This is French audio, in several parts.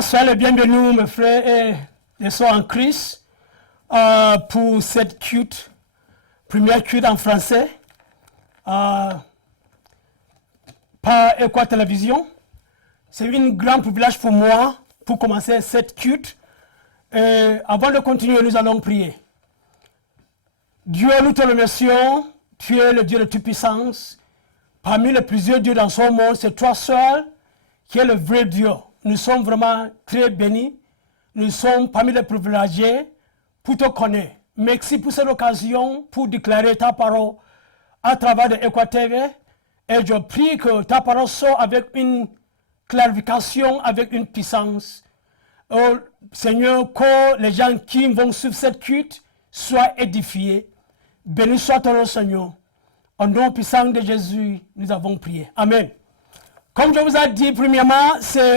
Bonsoir, soyez les bienvenus mes frères et les sœurs en Christ pour cette première cute en français par Equa Télévision. C'est un grand privilège pour moi pour commencer cette cute. Avant de continuer, nous allons prier. Dieu, nous te remercions, tu es le Dieu de toute puissance. Parmi les plusieurs dieux dans ce monde, c'est toi seul qui es le vrai Dieu. Nous sommes vraiment très bénis. Nous sommes parmi les privilégiés pour te connaître. Merci pour cette occasion pour déclarer ta parole à travers de Equa TV. Et je prie que ta parole soit avec une clarification, avec une puissance. Oh, Seigneur, que les gens qui vont suivre cette culte soient édifiés. Béni soit ton nom, Seigneur. Au nom puissant de Jésus, nous avons prié. Amen. Comme je vous ai dit, premièrement,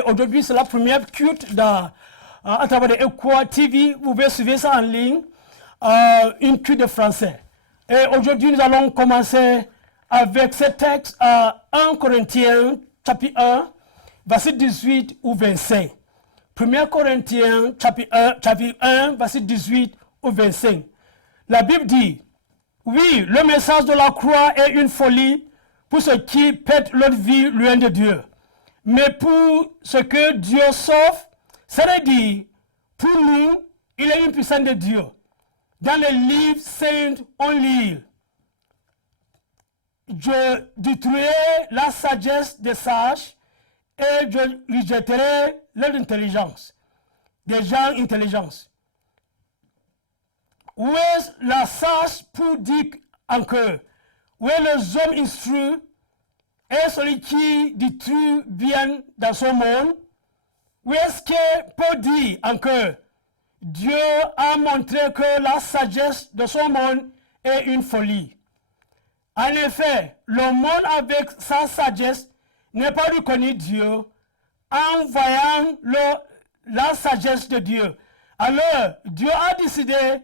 aujourd'hui, c'est la première culte à travers de Equa TV. Vous pouvez suivre ça en ligne, une culte de français. Et aujourd'hui, nous allons commencer avec ce texte à 1 Corinthiens, chapitre 1, verset 18 ou 25. 1 Corinthiens, chapitre 1, verset 18 ou 25. La Bible dit, oui, le message de la croix est une folie pour ceux qui perdent leur vie loin de Dieu. Mais pour ce que Dieu sauve, c'est-à-dire, pour nous, il est une puissance de Dieu. Dans les livres saints, on lit, je détruirai la sagesse des sages et je rejetterai leur intelligence, des gens intelligents. Où est la sage pour dire encore? Où est les hommes instruits et celui qui détruit bien dans son monde? Où est-ce que peut dire encore? Dieu a montré que la sagesse de son monde est une folie. En effet, le monde avec sa sagesse n'est pas reconnu Dieu en voyant la sagesse de Dieu. Alors, Dieu a décidé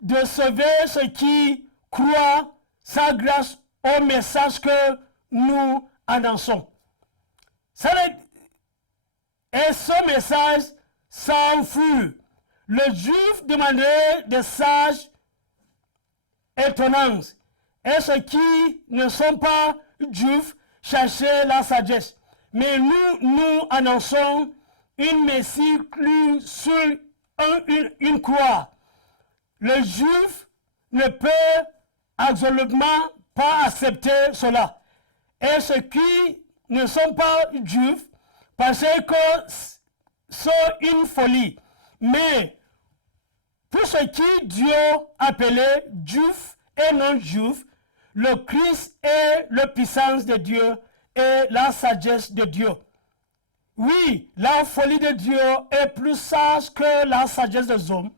de sauver ceux qui croient sa grâce au message que nous annonçons. Et ce message sans fut. Le juif demandait des sages étonnants. Et ceux qui ne sont pas juifs cherchaient la sagesse. Mais nous annonçons une Messie crue sur une croix. Le juif ne peut absolument pas accepter cela. Et ceux qui ne sont pas juifs pensent que c'est une folie. Mais pour ceux qui Dieu appelait juifs et non-juifs, le Christ est la puissance de Dieu et la sagesse de Dieu. Oui, la folie de Dieu est plus sage que la sagesse des hommes.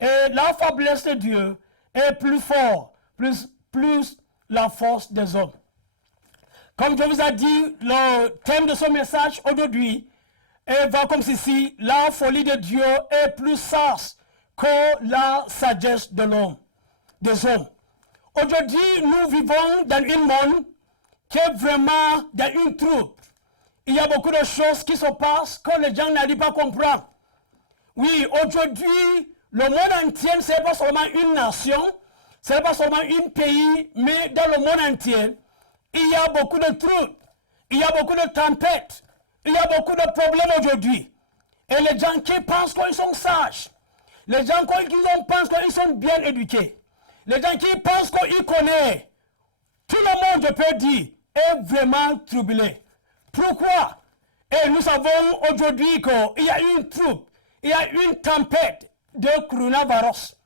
Et la faiblesse de Dieu est plus forte, plus la force des hommes. Comme je vous ai dit, le thème de ce message aujourd'hui va comme ceci: la folie de Dieu est plus sage que la sagesse de l'homme, des hommes. Aujourd'hui, nous vivons dans un monde qui est vraiment dans une troupe. Il y a beaucoup de choses qui se passent que les gens n'arrivent pas à comprendre. Oui, aujourd'hui, le monde entier, ce n'est pas seulement une nation, ce n'est pas seulement un pays, mais dans le monde entier, il y a beaucoup de troubles, il y a beaucoup de tempêtes, il y a beaucoup de problèmes aujourd'hui. Et les gens qui pensent qu'ils sont sages, les gens qui pensent qu'ils sont bien éduqués, les gens qui pensent qu'ils connaissent, tout le monde, je peux dire, est vraiment troublé. Pourquoi? Et nous savons aujourd'hui qu'il y a une trouble, il y a une tempête de coronavirus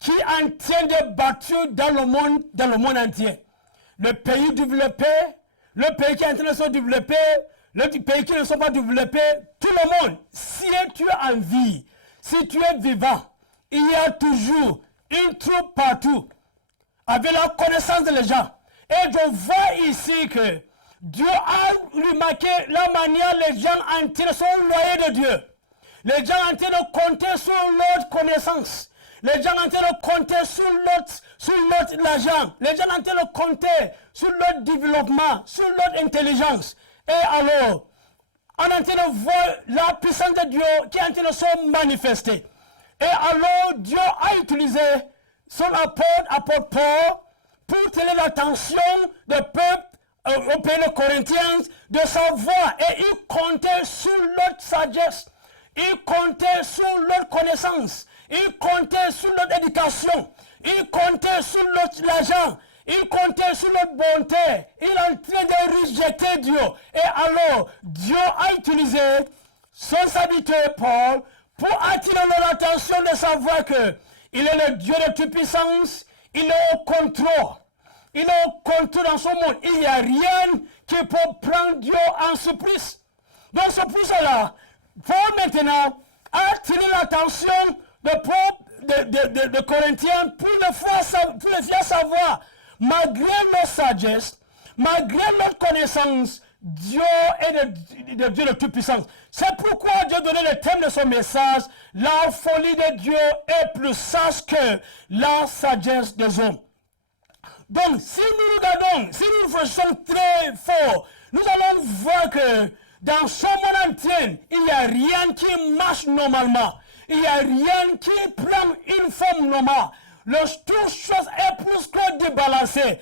qui est en train de battre dans le monde entier. Le pays développé, le pays qui est en train de se développer, le pays qui ne sont pas développés, tout le monde. Si tu es en vie, si tu es vivant, il y a toujours une troupe partout, avec la connaissance des gens. Et je vois ici que Dieu a remarqué la manière les gens entiers sont loyaux de Dieu. Les gens en train de compter sur leur connaissance. Les gens en train de compter sur leur argent. Les gens en train de compter sur leur développement, sur leur intelligence. Et alors, on est en train de voir la puissance de Dieu qui est en train de se manifester. Et alors, Dieu a utilisé son apôtre Paul, pour tenir l'attention des peuples au pays de Corinthiens, de savoir, et il comptait sur leur sagesse, il comptait sur leur connaissance, il comptait sur leur éducation, il comptait sur l'argent, il comptait sur leur bonté, il est en train de rejeter Dieu. Et alors, Dieu a utilisé son serviteur Paul pour attirer leur attention de savoir que il est le Dieu de toute puissance, il est au contrôle. Il est au contrôle dans son monde. Il n'y a rien qui peut prendre Dieu en surprise. Donc c'est pour cela, Paul maintenant a attiré l'attention de Corinthiens pour les faire savoir, malgré leur sagesse, malgré leur connaissance, Dieu est le Dieu de toute puissance. C'est pourquoi Dieu donnait le thème de son message, la folie de Dieu est plus sage que la sagesse des hommes. Donc, si nous regardons, si nous faisons très fort, nous allons voir que dans ce monde entier, il n'y a rien qui marche normalement. Il n'y a rien qui prend une forme normale. Toute chose est plus que débalancée.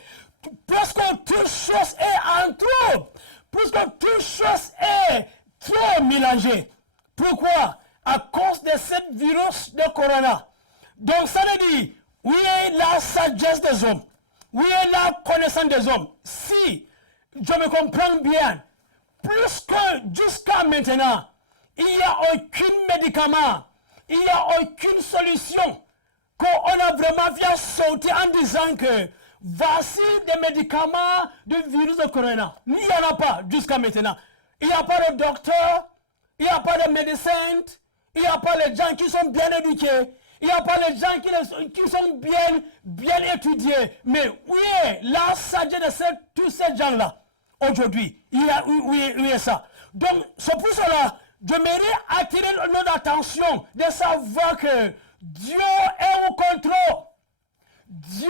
Presque toute chose est en trop. Puisque toute chose est trop mélangée. Pourquoi? À cause de ce virus de corona. Donc ça veut dire, où est la sagesse des hommes? Où est la connaissance des hommes? Si je me comprends bien, plus que jusqu'à maintenant, il n'y a aucun médicament, il n'y a aucune solution qu'on a vraiment fait sauter en disant que voici des médicaments du virus de corona. Il n'y en a pas jusqu'à maintenant. Il n'y a pas de docteur, il n'y a pas de médecin, il n'y a pas les gens qui sont bien éduqués, il n'y a pas les gens qui sont bien étudiés. Mais où est la sagesse de tous ces gens-là aujourd'hui? Où est ça? Donc, c'est pour cela, j'aimerais attirer notre attention de savoir que Dieu est au contrôle. Dieu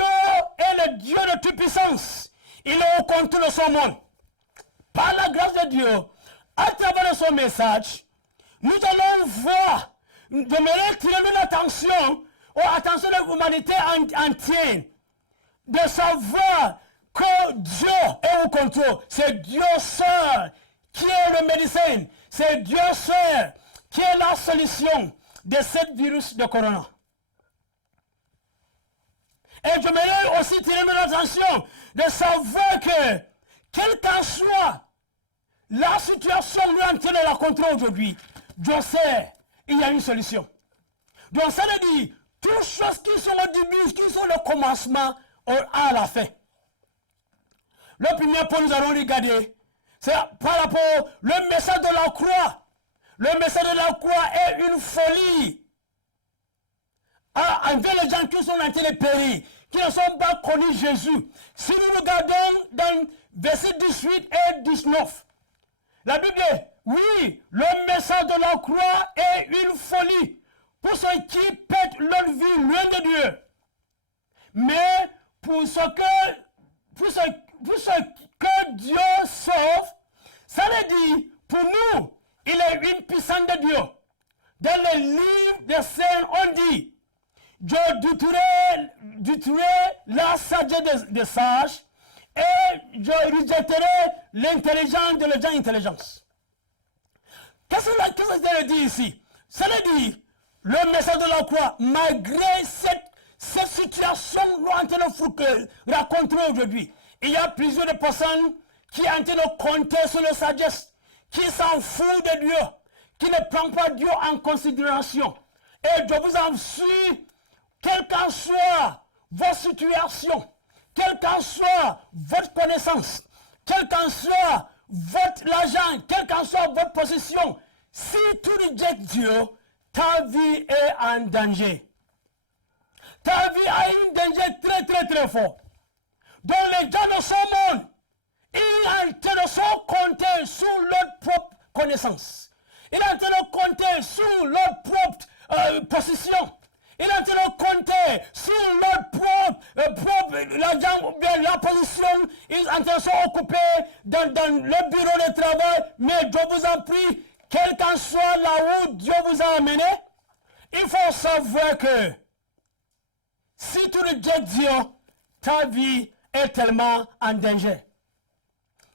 est le Dieu de toute puissance. Il est au contrôle de son monde. Par la grâce de Dieu, à travers son message, nous allons voir, j'aimerais attirer notre attention de l'humanité entière, de savoir que Dieu est au contrôle. C'est Dieu seul qui est le médecin. C'est Dieu seul qui est la solution de ce virus de corona. Et j'aimerais aussi tirer mon attention de savoir que, quelle qu'en soit la situation nous en train de la contrôler aujourd'hui, Dieu sait, il y a une solution. Donc ça veut dire, toutes choses qui sont au début, qui sont le commencement, à la fin. Le premier point que nous allons regarder, c'est par rapport au message de la croix. Le message de la croix est une folie. Envers les gens qui sont en train de périr, qui ne sont pas connus Jésus. Si nous regardons dans versets 18 et 19, la Bible dit, oui, le message de la croix est une folie pour ceux qui perdent leur vie loin de Dieu. Mais pour ce que Dieu sauve, ça veut dire, pour nous, il est une puissance de Dieu. Dans le livre des Saints, on dit, Dieu détruirait la sagesse des sages et je rejetterai l'intelligence de les gens intelligents. Qu'est-ce que ça veut dire ici? Ça veut dire, le message de la croix, malgré cette situation que nous sommes en train de raconter aujourd'hui, il y a plusieurs personnes qui sont en train de compter sur la sagesse, qui s'en foutent de Dieu, qui ne prennent pas Dieu en considération. Et je vous en suis, quelle qu'en soit votre situation, quelle qu'en soit votre connaissance, quel qu'en soit votre argent, quelle qu'en soit votre position, si tu rejettes Dieu, ta vie est en danger. Ta vie a un danger très très très fort. Donc les gens de ce monde, ils ont de se compter sur leur propre connaissance. Ils ont de compter sur leur propre position. Il est en train de compter sur leur propre l'argent, bien la position. Ils sont en train de s'occuper dans le bureau de travail. Mais Dieu vous en prie, quel qu'en soit là où Dieu vous a amené, il faut savoir que si tu rejettes Dieu, ta vie est tellement en danger.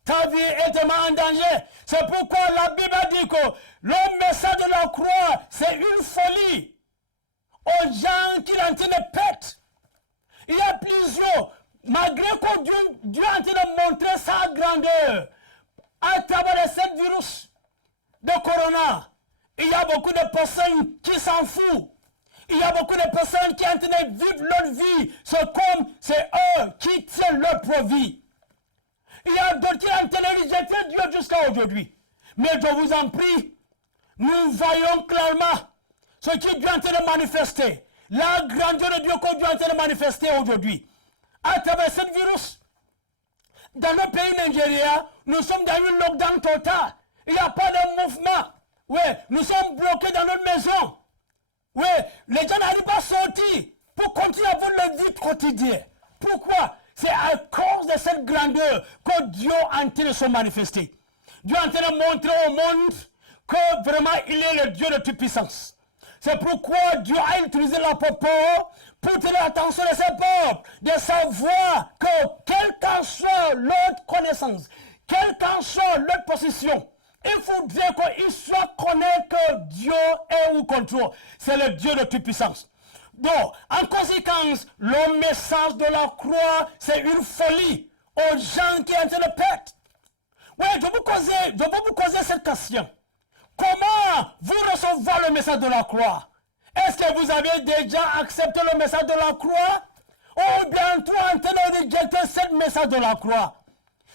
Ta vie est tellement en danger. C'est pourquoi la Bible dit que le message de la croix, c'est une folie aux gens qui l'ont en train de pète. Il y a plusieurs, malgré que Dieu est en train de montrer sa grandeur à travers ce virus de corona, il y a beaucoup de personnes qui s'en foutent. Il y a beaucoup de personnes qui sont en train de vivre leur vie. C'est comme c'est eux qui tiennent leur propre vie. Il y a d'autres qui ont en train de rejeter Dieu jusqu'à aujourd'hui. Mais je vous en prie, nous voyons clairement ce qui Dieu est en train de manifester. La grandeur de Dieu que Dieu est en train de manifester aujourd'hui. À travers ce virus. Dans le pays Nigeria, nous sommes dans un lockdown total. Il n'y a pas de mouvement. Oui, nous sommes bloqués dans notre maison. Oui, les gens n'arrivent pas à sortir pour continuer à vivre leur vie quotidienne. Pourquoi? C'est à cause de cette grandeur que Dieu est en train de se manifester. Dieu est en train de montrer au monde que vraiment il est le Dieu de toute puissance. C'est pourquoi Dieu a utilisé l'apôtre Paul pour tenir l'attention de ses peuples, de savoir que quelle qu'en soit leur connaissance, quelle qu'en soit leur position, il faudrait qu'ils soient connaître que Dieu est au contrôle. C'est le Dieu de toute puissance. Donc, en conséquence, le message de la croix, c'est une folie aux gens qui sont en train de perdre. Oui, je vais vous poser cette question. Comment vous recevez le message de la croix? Est-ce que vous avez déjà accepté le message de la croix? Ou bien toi en train de rejeter ce message de la croix?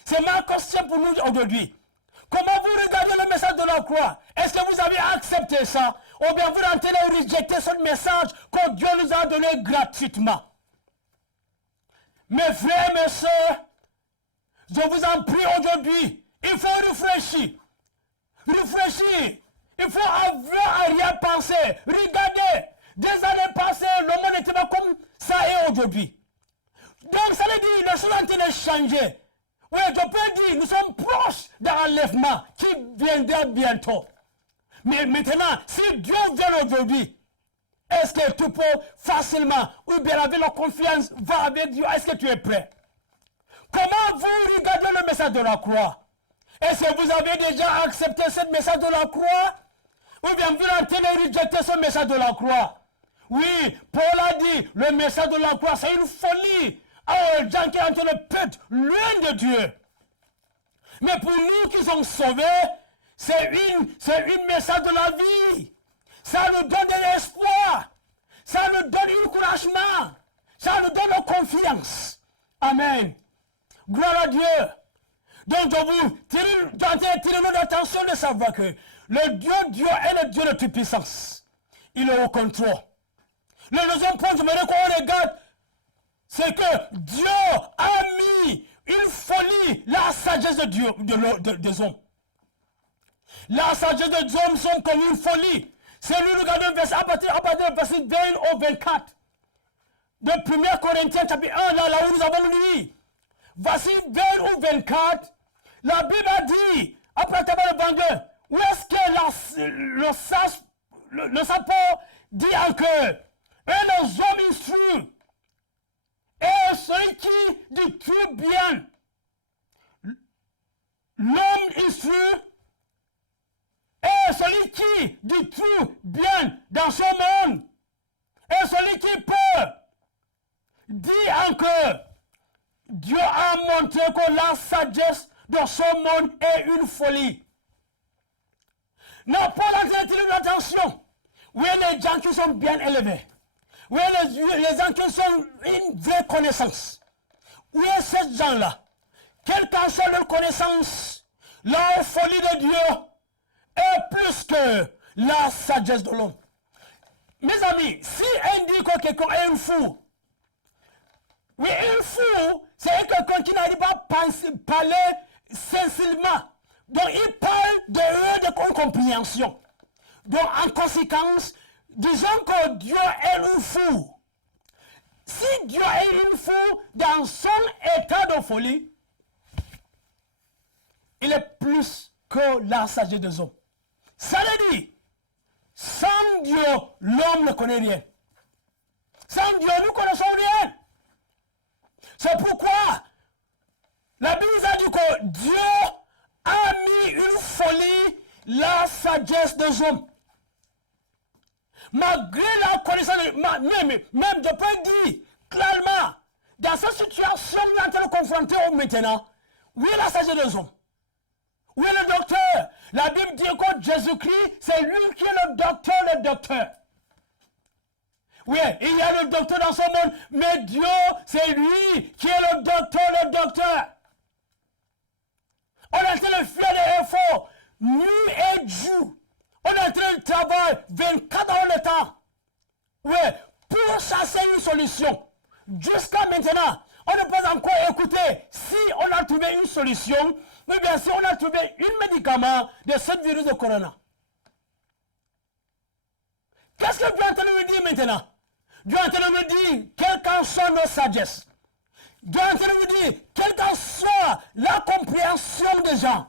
C'est ma question pour nous aujourd'hui. Comment vous regardez le message de la croix? Est-ce que vous avez accepté ça? Ou bien vous êtes en train de rejeter ce message que Dieu nous a donné gratuitement? Mes frères, mes soeurs, je vous en prie aujourd'hui, il faut réfléchir. Réfléchir. Il faut avoir arrière-pensée. Regardez, des années passées, le monde n'était pas comme ça est aujourd'hui. Donc ça veut dire, les choses ont été changées. Oui, je peux dire, nous sommes proches d'un enlèvement qui viendra bientôt. Mais maintenant, si Dieu vient aujourd'hui, est-ce que tu peux facilement, ou bien avec la confiance, va avec Dieu, est-ce que tu es prêt? Comment vous regardez le message de la croix? Est-ce que vous avez déjà accepté ce message de la croix? Ou bien vous êtes en train de rejeter ce message de la croix? Oui, Paul a dit, le message de la croix, c'est une folie. Oh, les gens qui sont en train de perdre loin de Dieu. Mais pour nous qui sommes sauvés, c'est une message de la vie. Ça nous donne de l'espoir. Ça nous donne un encouragement. Ça nous donne confiance. Amen. Gloire à Dieu. Donc, je vous tire notre attention de savoir que le Dieu est le Dieu de toute puissance. Il est au contrôle. Le deuxième point, je voudrais qu'on regarde, c'est que Dieu a mis une folie, la sagesse de Dieu, des hommes. La sagesse des hommes sont comme une folie. C'est lui, regardez le verset, à partir du verset 20 au 24. De 1 Corinthiens chapitre 1, là où nous avons lu. Voici 20 ou 24. La Bible a dit, après le 22, où est-ce que le sapeur dit encore, et les hommes instruits, et celui qui dit tout bien, l'homme instruit, et celui qui dit tout bien dans ce monde, et celui qui peut, dit encore, Dieu a montré que la sagesse de ce monde est une folie. Non, Paul a attiré l'attention. Oui, les gens qui sont bien élevés. Oui, les gens qui ont une vraie connaissance. Oui, ces gens-là, quelle qu'en soit leur connaissance, la folie de Dieu est plus que la sagesse de l'homme. Mes amis, si on dit que quelqu'un est un fou, oui, un fou, c'est quelqu'un qui n'arrive pas à parler sincèrement. Donc, il parle de compréhension. Donc, en conséquence, disons que Dieu est un fou. Si Dieu est un fou dans son état de folie, il est plus que la sagesse des hommes. Ça veut dire, sans Dieu, l'homme ne connaît rien. Sans Dieu, nous ne connaissons rien. C'est pourquoi la Bible a dit que Dieu a mis une folie la sagesse des hommes. Malgré la connaissance, même je peux dire clairement, dans cette situation, nous sommes en train de confronter maintenant, oui, la sagesse des hommes. Oui, le docteur. La Bible dit que Jésus-Christ, c'est lui qui est le docteur. Oui, il y a le docteur dans ce monde, mais Dieu, c'est lui qui est le docteur. On est en train de faire des efforts, nuit et jour. On est en train de travailler 24 heures le temps. Oui, pour chasser une solution. Jusqu'à maintenant, on ne peut pas encore écouter si on a trouvé une solution, ou bien si on a trouvé un médicament de ce virus de corona. Qu'est-ce que Dieu est en train de nous dire maintenant? Dieu est en train de nous dire, quelle qu'en soit nos sagesses. Dieu est en train de nous dire, quelle qu'en soit la compréhension des gens,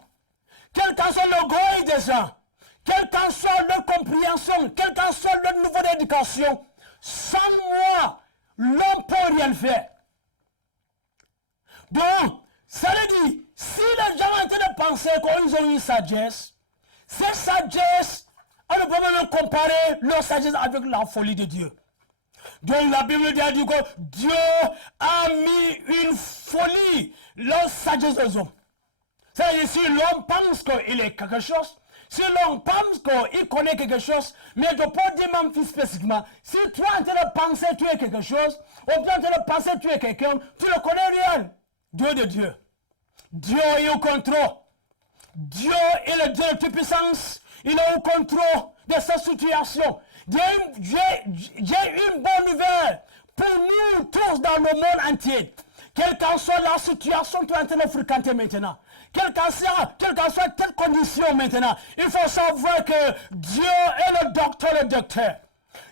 quel qu'en soit l'orgueil des gens, quelle qu'en soit leur compréhension, quel qu'en soit leur niveau d'éducation, sans moi, l'homme ne peut rien faire. Donc, ça veut dire, si les gens ont en train de penser qu'ils ont une sagesse, cette sagesse, on ne peut même comparer leur sagesse avec la folie de Dieu. Donc la Bible dit que Dieu a mis une folie, la sagesse des hommes. C'est-à-dire, si l'homme pense qu'il est quelque chose, si l'homme pense qu'il connaît quelque chose, mais je peux dire même plus spécifiquement, si toi en train de penser que tu es quelque chose, ou bien en train de penser que tu es quelqu'un, tu ne connais rien. Dieu de Dieu. Dieu est au contrôle. Dieu est le Dieu de toute puissance. Il est au contrôle de cette situation. J'ai une bonne nouvelle pour nous tous dans le monde entier. Quelle qu'en soit la situation que tu es en train de fréquenter maintenant, quelle qu'en soit telle condition maintenant, il faut savoir que Dieu est le docteur.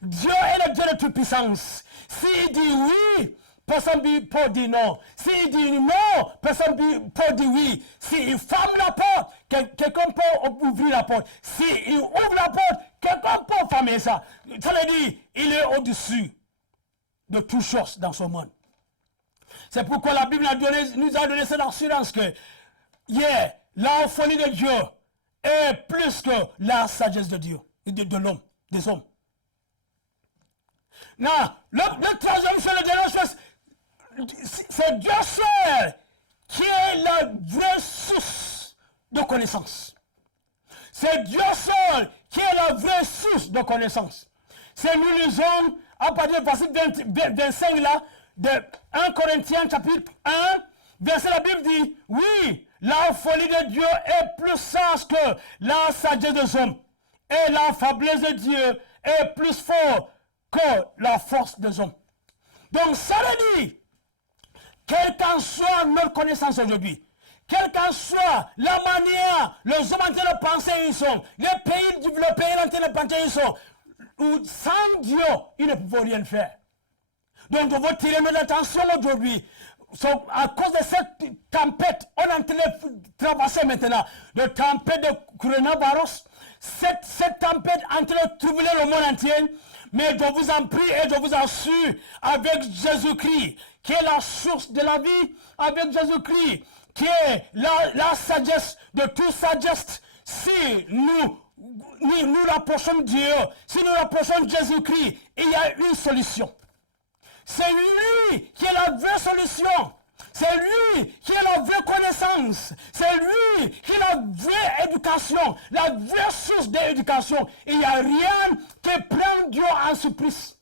Dieu est le Dieu de toute puissance. S'il dit oui, personne ne peut dire non. S'il dit non, personne ne peut dire oui. S'il ferme la porte, quelqu'un peut ouvrir la porte. S'il ouvre la porte, quelqu'un peut fermer ça. Ça veut dire il est au-dessus de toutes choses dans ce monde. C'est pourquoi la Bible nous a donné cette assurance que la folie de Dieu est plus que la sagesse de Dieu, de l'homme, des hommes. Non, le troisième chose, la dernière chose, c'est Dieu seul qui est la vraie source de connaissance. C'est Dieu seul qui est la vraie source de connaissance. C'est nous lisons à partir du verset 25 là, de 1 Corinthiens chapitre 1, verset la Bible dit, oui, la folie de Dieu est plus sage que la sagesse des hommes. Et la faiblesse de Dieu est plus forte que la force des hommes. Donc ça veut dire, quelle qu'en soit notre connaissance aujourd'hui, quelle qu'en soit la manière, les hommes en train de penser ils sont, les pays développés en train de penser ils sont, sans Dieu, ils ne peuvent rien faire. Donc, on va tirer notre attention aujourd'hui. À cause de cette tempête, on est en train de traverser maintenant, de tempête de coronavirus, cette tempête est en train de troubler le monde entier. Mais je vous en prie et je vous assure, avec Jésus-Christ, qui est la source de la vie, avec Jésus-Christ, qui est la sagesse de toute sagesse, si nous rapprochons de Dieu, si nous rapprochons de Jésus-Christ, il y a une solution. C'est lui qui est la vraie solution. C'est lui qui est la vraie connaissance. C'est lui qui est la vraie éducation, la vraie source d'éducation. Il n'y a rien qui prend Dieu en surprise.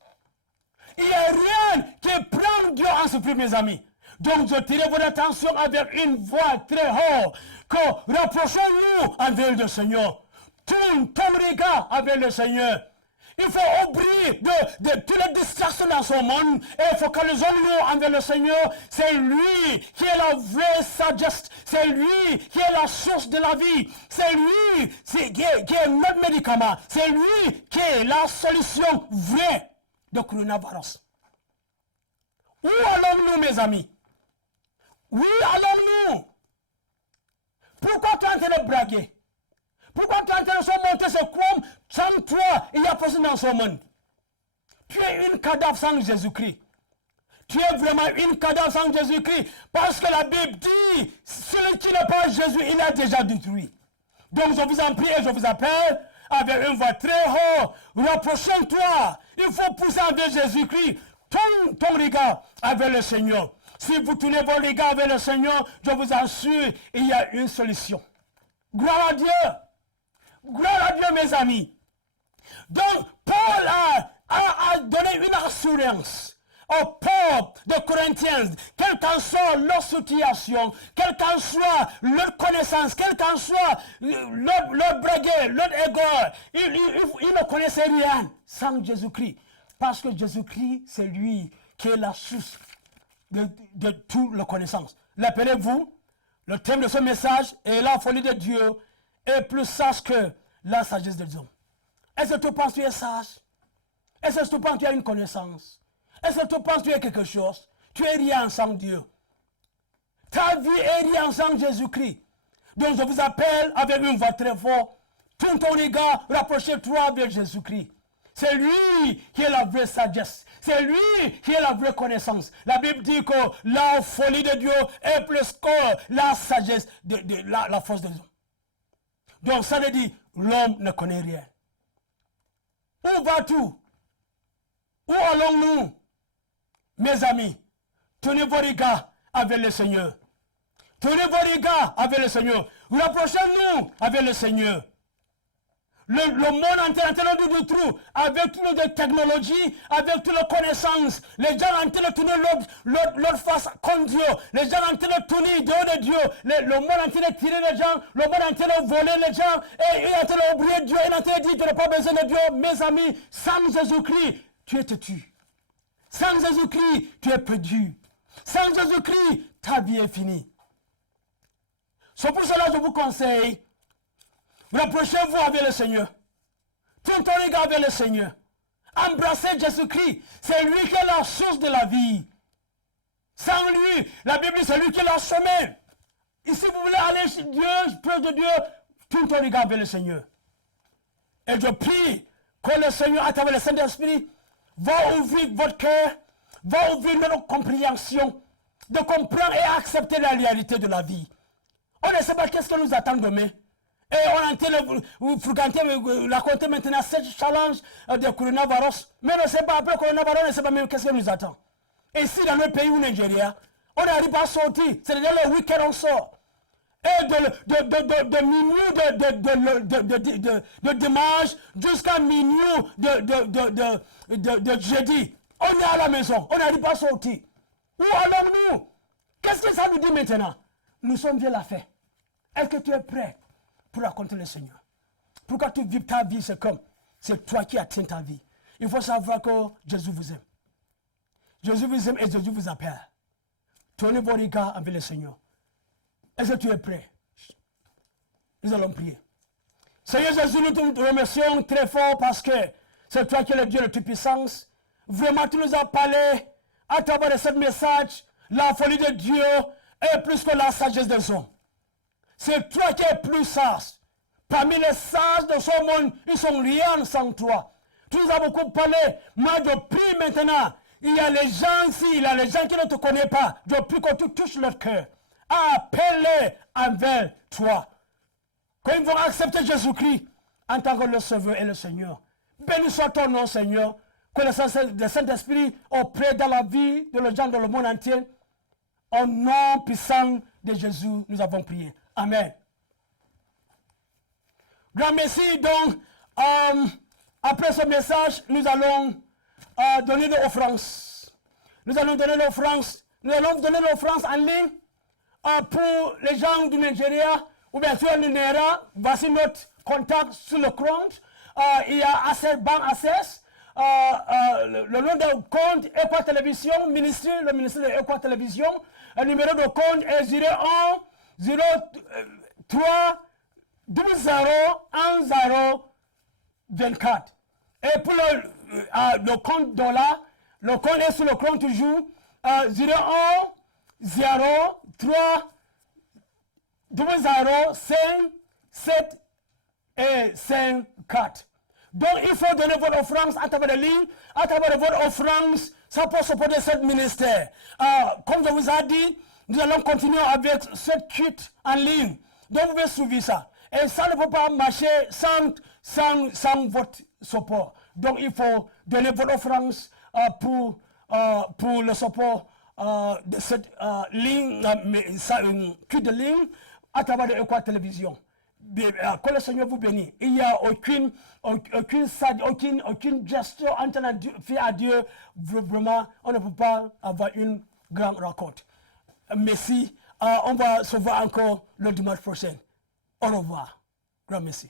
Il n'y a rien qui prend Dieu en surprise, mes amis. Donc, je tire votre attention avec une voix très haute, que rapprochons-nous avec le Seigneur. Tourne ton regard avec le Seigneur. Il faut oublier de toutes les distractions dans ce monde et focalisons-nous envers le Seigneur. C'est lui qui est la vraie sagesse. C'est lui qui est la source de la vie. C'est lui qui est notre médicament. C'est lui qui est la solution vraie de coronavirus. Où allons-nous, mes amis? Où allons-nous? Pourquoi tu es en train de braguer? Pourquoi tu es en train de se monter ce comme sans toi, il y a personne dans ce monde? Tu es une cadavre sans Jésus-Christ. Tu es vraiment une cadavre sans Jésus-Christ. Parce que la Bible dit, celui qui n'a pas Jésus, il a déjà détruit. Donc je vous en prie et je vous appelle, avec une voix très haute, rapprochez-toi. Il faut pousser envers Jésus-Christ. Tourne ton regard avec le Seigneur. Si vous tournez vos regards avec le Seigneur, je vous assure, il y a une solution. Gloire à Dieu. Gloire à Dieu, mes amis. Donc, Paul a donné une assurance au peuple de Corinthiens, quelle qu'en soit leur situation, quelle qu'en soit leur connaissance, quelle qu'en soit leur braguet, leur égard, ils ne connaissaient rien sans Jésus-Christ. Parce que Jésus-Christ, c'est lui qui est la source de toute la connaissance. L'appelez-vous, le thème de ce message est la folie de Dieu est plus sage que la sagesse des hommes. Est-ce que tu penses que tu es sage? Est-ce que tu penses que tu as une connaissance? Est-ce que tu penses que tu es quelque chose? Tu es rien sans Dieu. Ta vie est rien sans Jésus-Christ. Donc je vous appelle avec une voix très forte. Tourne ton regard, rapprochez-toi avec Jésus-Christ. C'est lui qui est la vraie sagesse. C'est lui qui est la vraie connaissance. La Bible dit que la folie de Dieu est plus que la sagesse, la force de l'homme. Donc ça veut dire, l'homme ne connaît rien. Où vas-tu? Où allons-nous? Mes amis, tenez vos regards avec le Seigneur. Tenez vos regards avec le Seigneur. Rapprochez-nous avec le Seigneur. Le monde entier est en train de trou, avec toutes les technologies, avec toutes les connaissances. Les gens en train de tourner leur face contre Dieu. Les gens en train de tourner dehors de Dieu. Le monde en train de tirer les gens. Le monde en train de voler les gens. Et il est en train d'oublier Dieu. Il est en train de dire, tu n'as pas besoin de Dieu. Mes amis, sans Jésus-Christ, tu es têtu. Sans Jésus-Christ, tu es perdu. Sans Jésus-Christ, ta vie est finie. C'est pour cela que je vous conseille, rapprochez-vous avec le Seigneur. Tournez ton regard avec le Seigneur. Embrassez Jésus-Christ. C'est lui qui est la source de la vie. Sans lui, la Bible dit c'est lui qui est le chemin. Et si vous voulez aller chez Dieu, près de Dieu, tournez ton regard avec le Seigneur. Et je prie que le Seigneur, à travers le Saint-Esprit, va ouvrir votre cœur, va ouvrir notre compréhension, de comprendre et accepter la réalité de la vie. On ne sait pas qu'est-ce que nous attend demain. Et on est en train de fréquenter, raconter maintenant ce challenge de coronavirus. Mais on ne sait pas, après coronavirus, on ne sait pas même qu'est-ce que nous attend. Et ici, dans notre pays, au Nigeria, on n'arrive pas à sortir. C'est-à-dire le week-end, on sort. Et de minuit de dimanche jusqu'à minuit de jeudi. On est à la maison, on n'arrive pas à sortir. Où allons-nous? Qu'est-ce que ça nous dit maintenant? Nous sommes Dieu l'a fait. Est-ce que tu es prêt pour raconter le Seigneur? Pourquoi tu vis ta vie, c'est comme, c'est toi qui atteins ta vie. Il faut savoir que Jésus vous aime. Jésus vous aime et Jésus vous appelle. Tournez vos regards avec le Seigneur. Est-ce que tu es prêt? Nous allons prier. Seigneur Jésus, nous te remercions très fort parce que c'est toi qui es le Dieu de toute puissance. Vraiment, tu nous as parlé à travers de ce message. La folie de Dieu est plus que la sagesse des hommes. C'est toi qui es plus sage. Parmi les sages de ce monde, ils sont rien sans toi. Tu nous as beaucoup parlé. Moi, je prie maintenant. Il y a les gens ici, il y a les gens qui ne te connaissent pas. Je prie que tu touches leur cœur. Appelle-les envers toi. Quand ils vont accepter Jésus-Christ en tant que le Sauveur et le Seigneur. Béni soit ton nom, Seigneur. Que le Saint-Esprit opère dans la vie de les gens dans le monde entier. Au nom puissant de Jésus, nous avons prié. Amen. Grand merci. Donc, après ce message, nous allons donner l'offrande. Nous allons donner l'offrande. Nous allons donner l'offrande en ligne pour les gens du Nigeria ou bien sur le Nera. Voici notre contact sur le compte. il y a Access Bank Access, le nom de compte Equa Télévision, le ministère de Equa Télévision, le numéro de compte est 01 03 00 1024. Et pour le compte dollar, le compte est sur le compte toujours 01 03 00 5 7 et 5 4. Donc il faut donner votre offrande à travers les lignes, à travers votre offrande, ça peut supporter ce ministère. Comme je vous ai dit, nous allons continuer avec cette culte en ligne. Donc vous pouvez suivre ça. Et ça ne peut pas marcher sans votre support. Donc il faut donner votre offrande pour le support de cette ligne, une culte de ligne à travers Equa Télévision. Que le Seigneur vous bénisse. Il n'y a aucune gestion fait à Dieu. Vraiment, on ne peut pas avoir une grande rencontre. Merci. On va se voir encore le dimanche prochain. Au revoir. Grand merci.